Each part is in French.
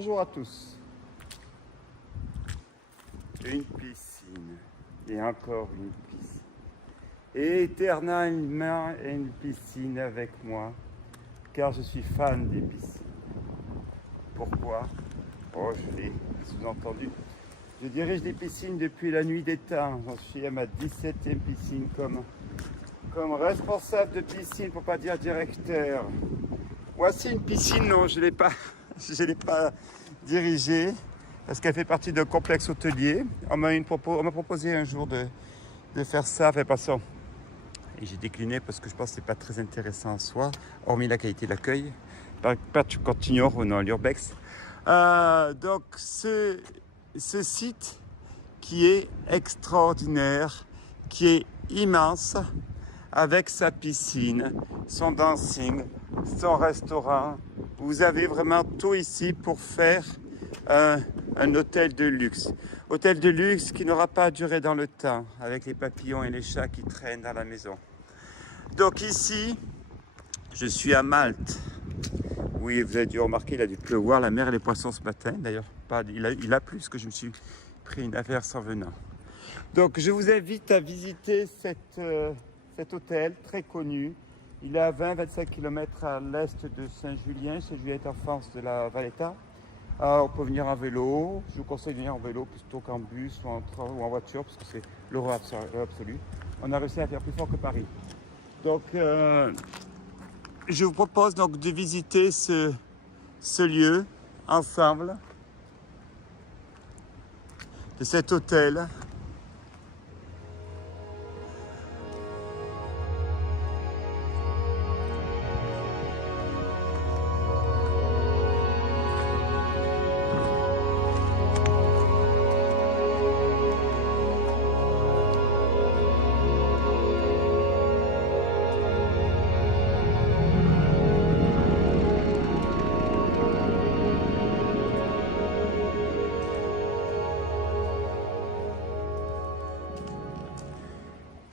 Bonjour à tous. Une piscine. Et encore une piscine. Et éternellement une piscine avec moi. Car je suis fan des piscines. Pourquoi? Oh, je l'ai sous-entendu. Je dirige des piscines depuis la nuit des temps. Je suis à ma 17e piscine comme responsable de piscine, pour pas dire directeur. Voici une piscine, non, je ne l'ai pas dirigée parce qu'elle fait partie d'un complexe hôtelier. On m'a proposé un jour de faire ça, enfin passons. Et j'ai décliné parce que je pense que ce n'est pas très intéressant en soi, hormis la qualité de l'accueil. Pas tu continues, ou non, l'urbex. Donc ce site qui est extraordinaire, qui est immense, avec sa piscine, son dancing, son restaurant. Vous avez vraiment tout ici pour faire un hôtel de luxe. Hôtel de luxe qui n'aura pas duré dans le temps, avec les papillons et les chats qui traînent dans la maison. Donc ici, je suis à Malte. Oui, vous avez dû remarquer, il a dû pleuvoir, la mer et les poissons ce matin. D'ailleurs, il a plu parce que je me suis pris une averse en venant. Donc je vous invite à visiter cet hôtel très connu. Il est à 20-25 km à l'est de Saint-Julien. Saint-Julien est en face de la Valletta. On peut venir en vélo. Je vous conseille de venir en vélo plutôt qu'en bus ou en train ou en voiture parce que c'est l'horreur absolue. On a réussi à faire plus fort que Paris. Donc je vous propose donc de visiter ce lieu ensemble, de cet hôtel.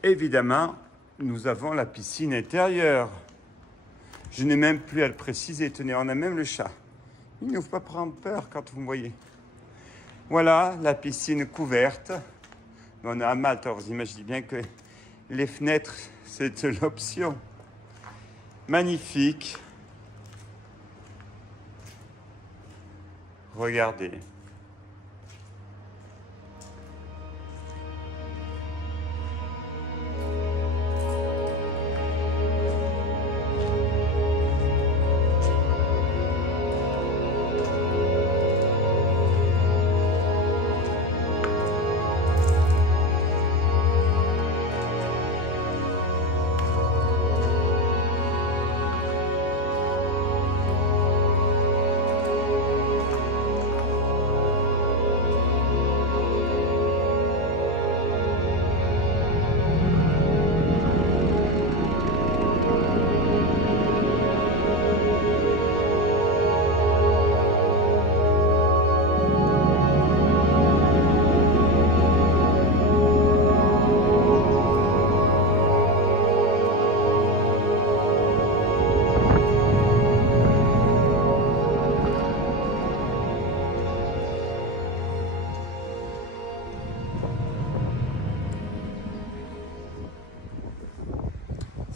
Évidemment, nous avons la piscine intérieure. Je n'ai même plus à le préciser. Tenez, on a même le chat. Il ne faut pas prendre peur quand vous me voyez. Voilà la piscine couverte. On est à Malte, alors vous imaginez bien que les fenêtres, c'est l'option. Magnifique. Regardez.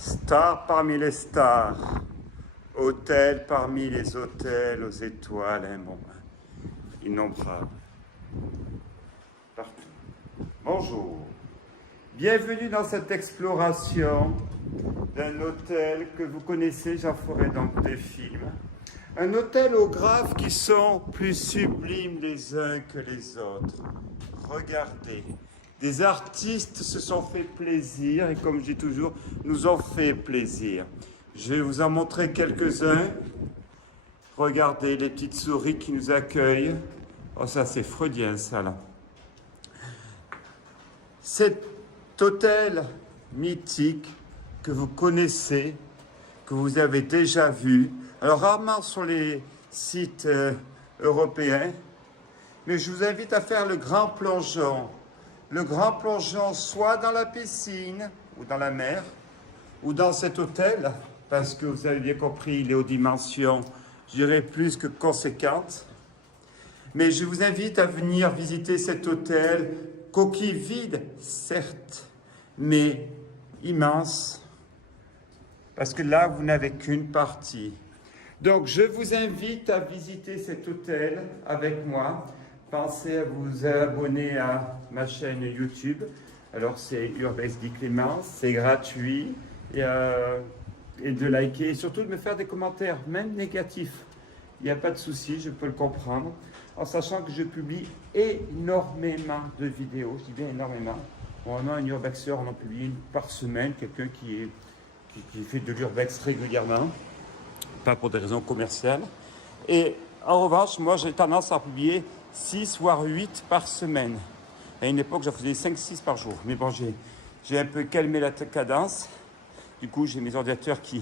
Star parmi les stars, hôtel parmi les hôtels aux étoiles, hein, bon, innombrables, partout. Bonjour, bienvenue dans cette exploration d'un hôtel que vous connaissez, j'en ferai donc des films. Un hôtel aux graphes qui sont plus sublimes les uns que les autres. Regardez. Des artistes se sont fait plaisir et comme je dis toujours, nous ont fait plaisir. Je vais vous en montrer quelques-uns. Regardez les petites souris qui nous accueillent. Oh, ça c'est freudien ça là. Cet hôtel mythique que vous connaissez, que vous avez déjà vu, alors rarement sur les sites européens, mais je vous invite à faire le grand plongeon. Le grand plongeon soit dans la piscine ou dans la mer ou dans cet hôtel, parce que vous avez bien compris, il est aux dimensions, je dirais, plus que conséquentes. Mais je vous invite à venir visiter cet hôtel, coquille vide, certes, mais immense, parce que là, vous n'avez qu'une partie. Donc, je vous invite à visiter cet hôtel avec moi. Pensez à vous abonner à ma chaîne YouTube. Alors, c'est Urbex Guy Clémence, c'est gratuit. Et de liker, et surtout de me faire des commentaires, même négatifs. Il n'y a pas de souci, je peux le comprendre. En sachant que je publie énormément de vidéos, je dis bien énormément. Bon, on a un urbexer, on en publie une par semaine, quelqu'un qui fait de l'urbex régulièrement, pas pour des raisons commerciales. Et en revanche, moi j'ai tendance à publier 6 voire 8 par semaine. À une époque, j'en faisais 5-6 par jour. Mais bon, j'ai un peu calmé la cadence. Du coup, j'ai mes ordinateurs qui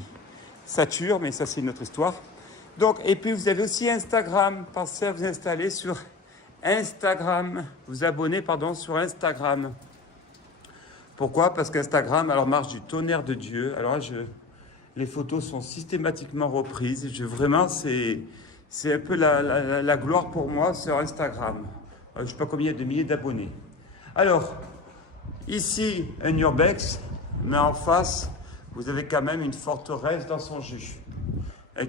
saturent, mais ça, c'est une autre histoire. Donc, et puis, vous avez aussi Instagram. Pensez à vous installer sur Instagram. Vous abonner, pardon, sur Instagram. Pourquoi? Parce qu'Instagram, alors, marche du tonnerre de Dieu. Alors là, les photos sont systématiquement reprises. Vraiment, c'est un peu la gloire pour moi sur Instagram. Je ne sais pas combien de milliers d'abonnés. Alors, ici, un urbex, mais en face, vous avez quand même une forteresse dans son jus,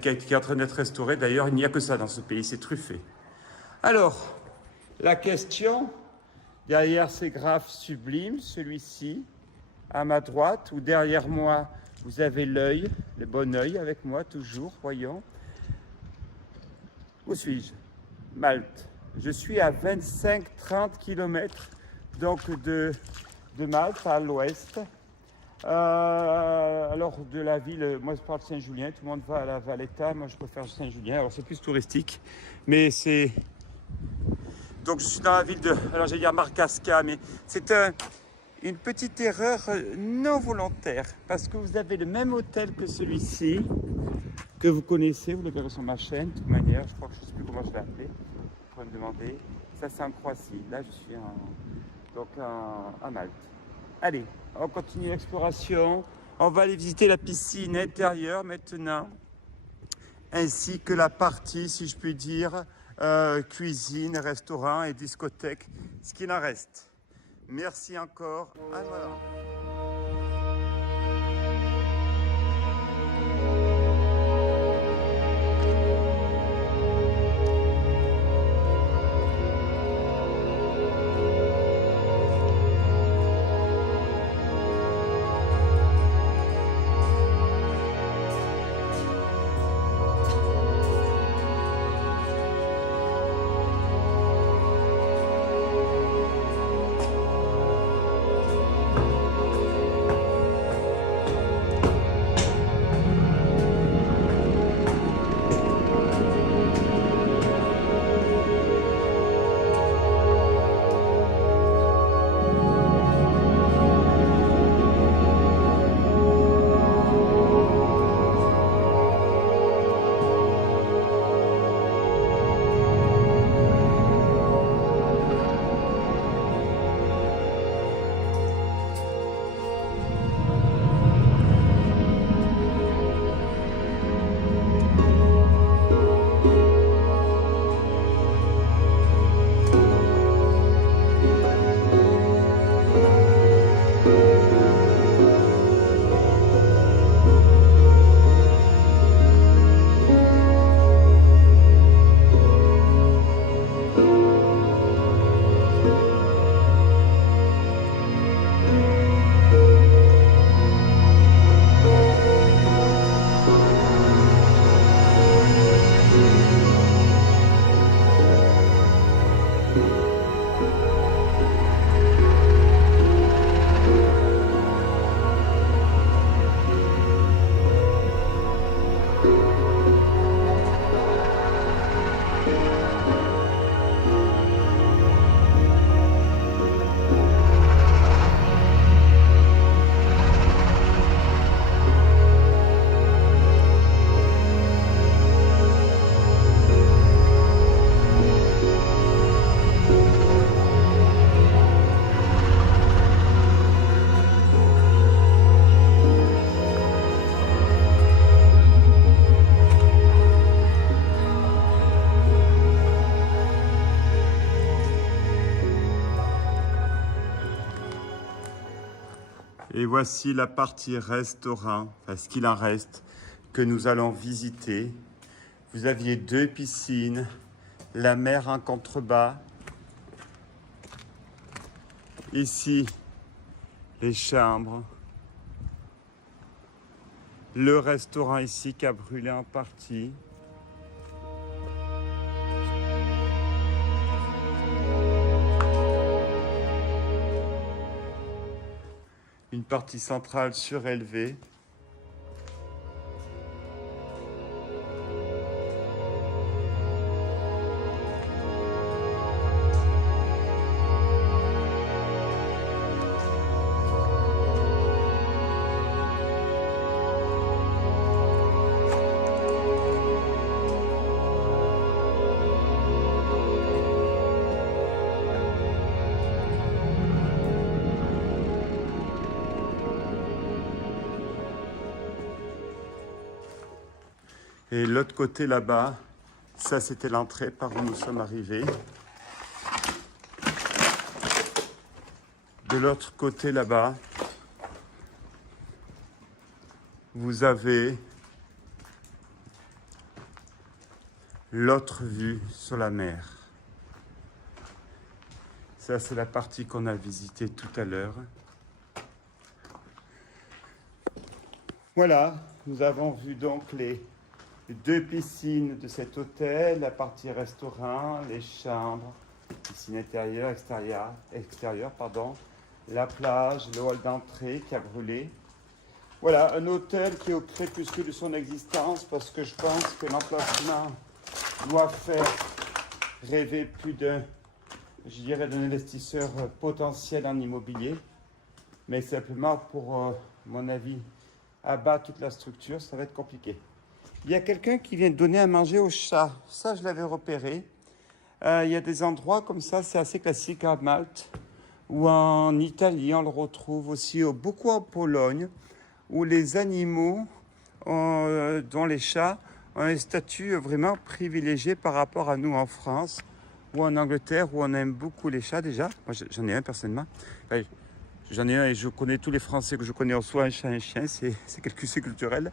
qui est en train d'être restaurée. D'ailleurs, il n'y a que ça dans ce pays, c'est truffé. Alors, la question, derrière ces graphes sublimes, celui-ci, à ma droite, ou derrière moi, vous avez l'œil, le bon œil avec moi, toujours, voyons. Où suis-je? Malte. Je suis à 25-30 km donc de Malte, à l'ouest. Alors de la ville, moi je parle de Saint-Julien, tout le monde va à la Valletta, moi je préfère Saint-Julien, alors c'est plus touristique, mais c'est... Donc je suis dans la ville de, alors j'allais dire Marcasca, mais c'est une petite erreur non volontaire, parce que vous avez le même hôtel que celui-ci, que vous connaissez, vous le verrez sur ma chaîne, de toute manière, je crois que je ne sais plus comment je l'ai appelé, vous pouvez me demander, ça c'est en Croatie, là je suis à Malte. Allez, on continue l'exploration. On va aller visiter la piscine intérieure maintenant, ainsi que la partie, si je puis dire, cuisine, restaurant et discothèque, ce qu'il en reste. Merci encore. Ah, voilà. Et voici la partie restaurant, enfin ce qu'il en reste, que nous allons visiter. Vous aviez 2 piscines, la mer en contrebas. Ici, les chambres. Le restaurant ici qui a brûlé en partie. Une partie centrale surélevée. Et l'autre côté là-bas, ça c'était l'entrée par où nous sommes arrivés. De l'autre côté là-bas, vous avez l'autre vue sur la mer. Ça c'est la partie qu'on a visitée tout à l'heure. Voilà, nous avons vu donc les 2 piscines de cet hôtel, la partie restaurant, les chambres, piscine intérieure, extérieure, la plage, le hall d'entrée qui a brûlé. Voilà, un hôtel qui est au crépuscule de son existence parce que je pense que l'emplacement doit faire rêver plus d'un investisseur potentiel en immobilier. Mais simplement pour, mon avis, abattre toute la structure, ça va être compliqué. Il y a quelqu'un qui vient de donner à manger aux chats. Ça, je l'avais repéré. Il y a des endroits comme ça, c'est assez classique à Malte. Ou en Italie, on le retrouve aussi beaucoup en Pologne, où les animaux, dont les chats, ont un statut vraiment privilégié par rapport à nous en France, ou en Angleterre, où on aime beaucoup les chats déjà. Moi, j'en ai un personnellement. Enfin, j'en ai un et je connais tous les Français que je connais en soi, un chat, un chien, c'est culturel.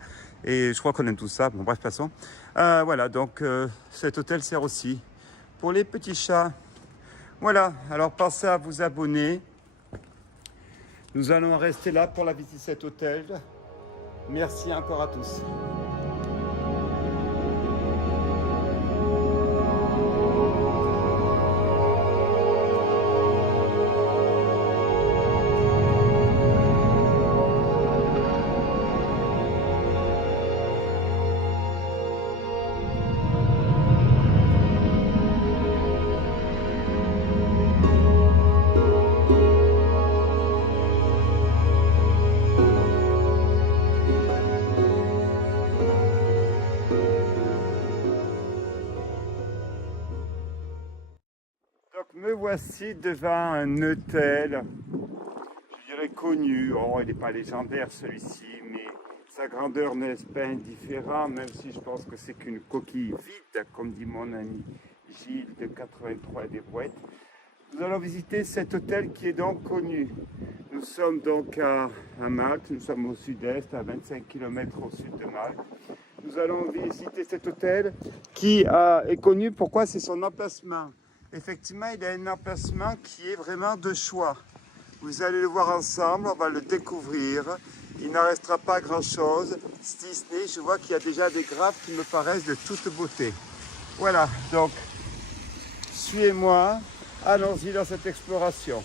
Et je crois qu'on aime tout ça. Bon, bref, passons. Voilà, donc cet hôtel sert aussi pour les petits chats. Voilà, alors pensez à vous abonner. Nous allons rester là pour la visite de cet hôtel. Merci encore à tous. Donc me voici devant un hôtel, je dirais connu. Oh, il n'est pas légendaire celui-ci, mais sa grandeur ne laisse pas indifférent, même si je pense que c'est qu'une coquille vide, comme dit mon ami Gilles de 83 des Brouettes. Nous allons visiter cet hôtel qui est donc connu. Nous sommes donc à Malte, nous sommes au sud-est, à 25 km au sud de Malte. Nous allons visiter cet hôtel qui est connu. Pourquoi? C'est son emplacement. Effectivement, il a un emplacement qui est vraiment de choix. Vous allez le voir ensemble, on va le découvrir. Il n'en restera pas grand-chose, si ce n'est, je vois qu'il y a déjà des grappes qui me paraissent de toute beauté. Voilà, donc, suivez-moi, allons-y dans cette exploration.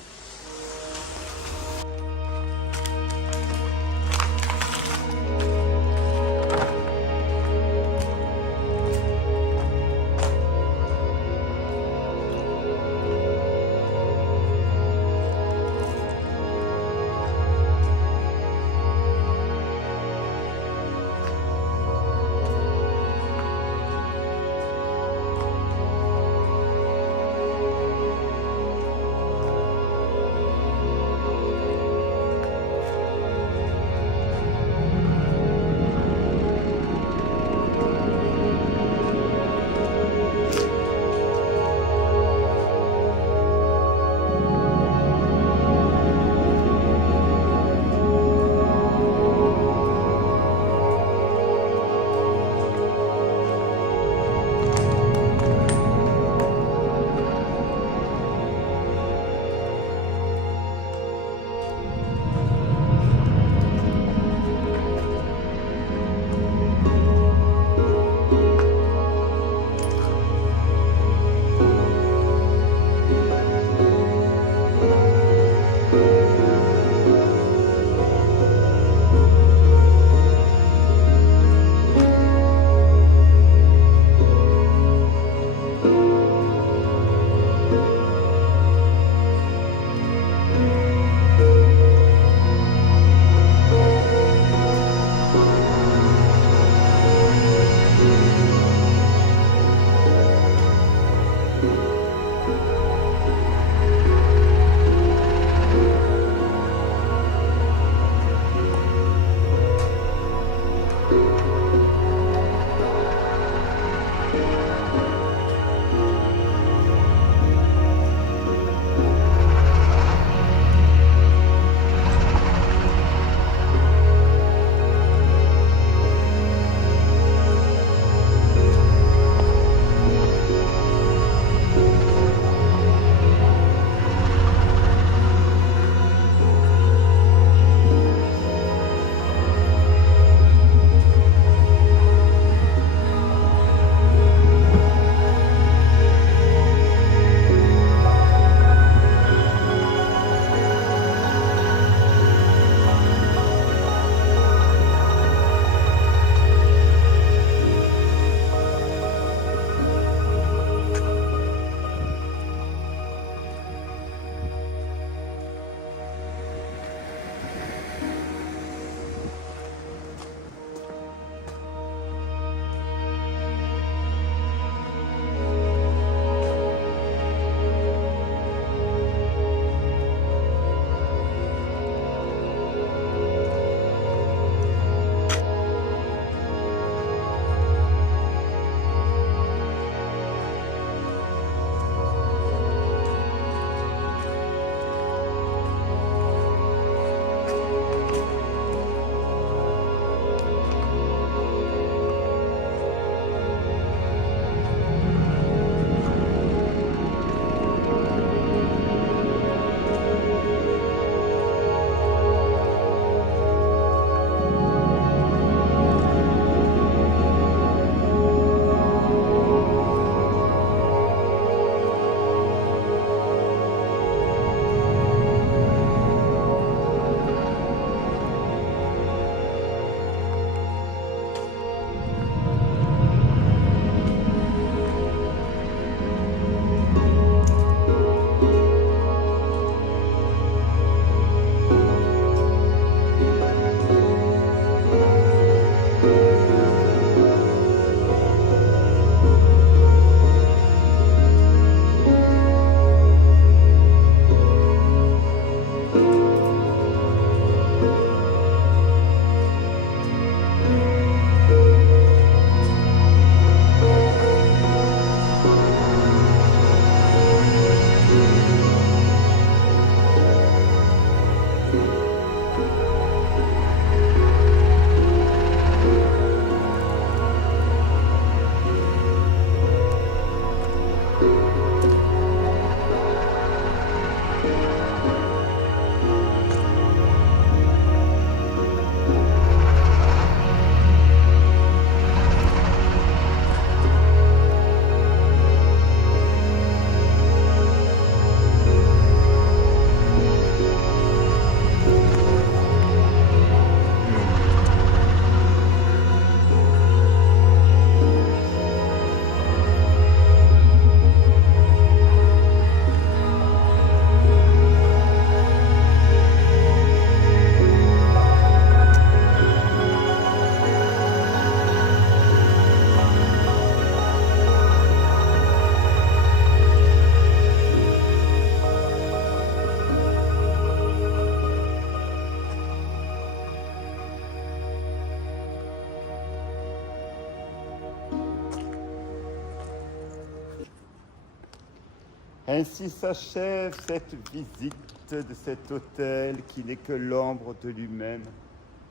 Ainsi s'achève cette visite de cet hôtel qui n'est que l'ombre de lui-même,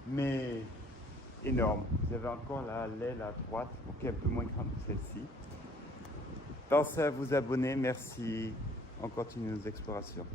mais énorme. Vous avez encore l'aile à droite, qui est un peu moins grande que celle-ci. Pensez à vous abonner, merci. On continue nos explorations.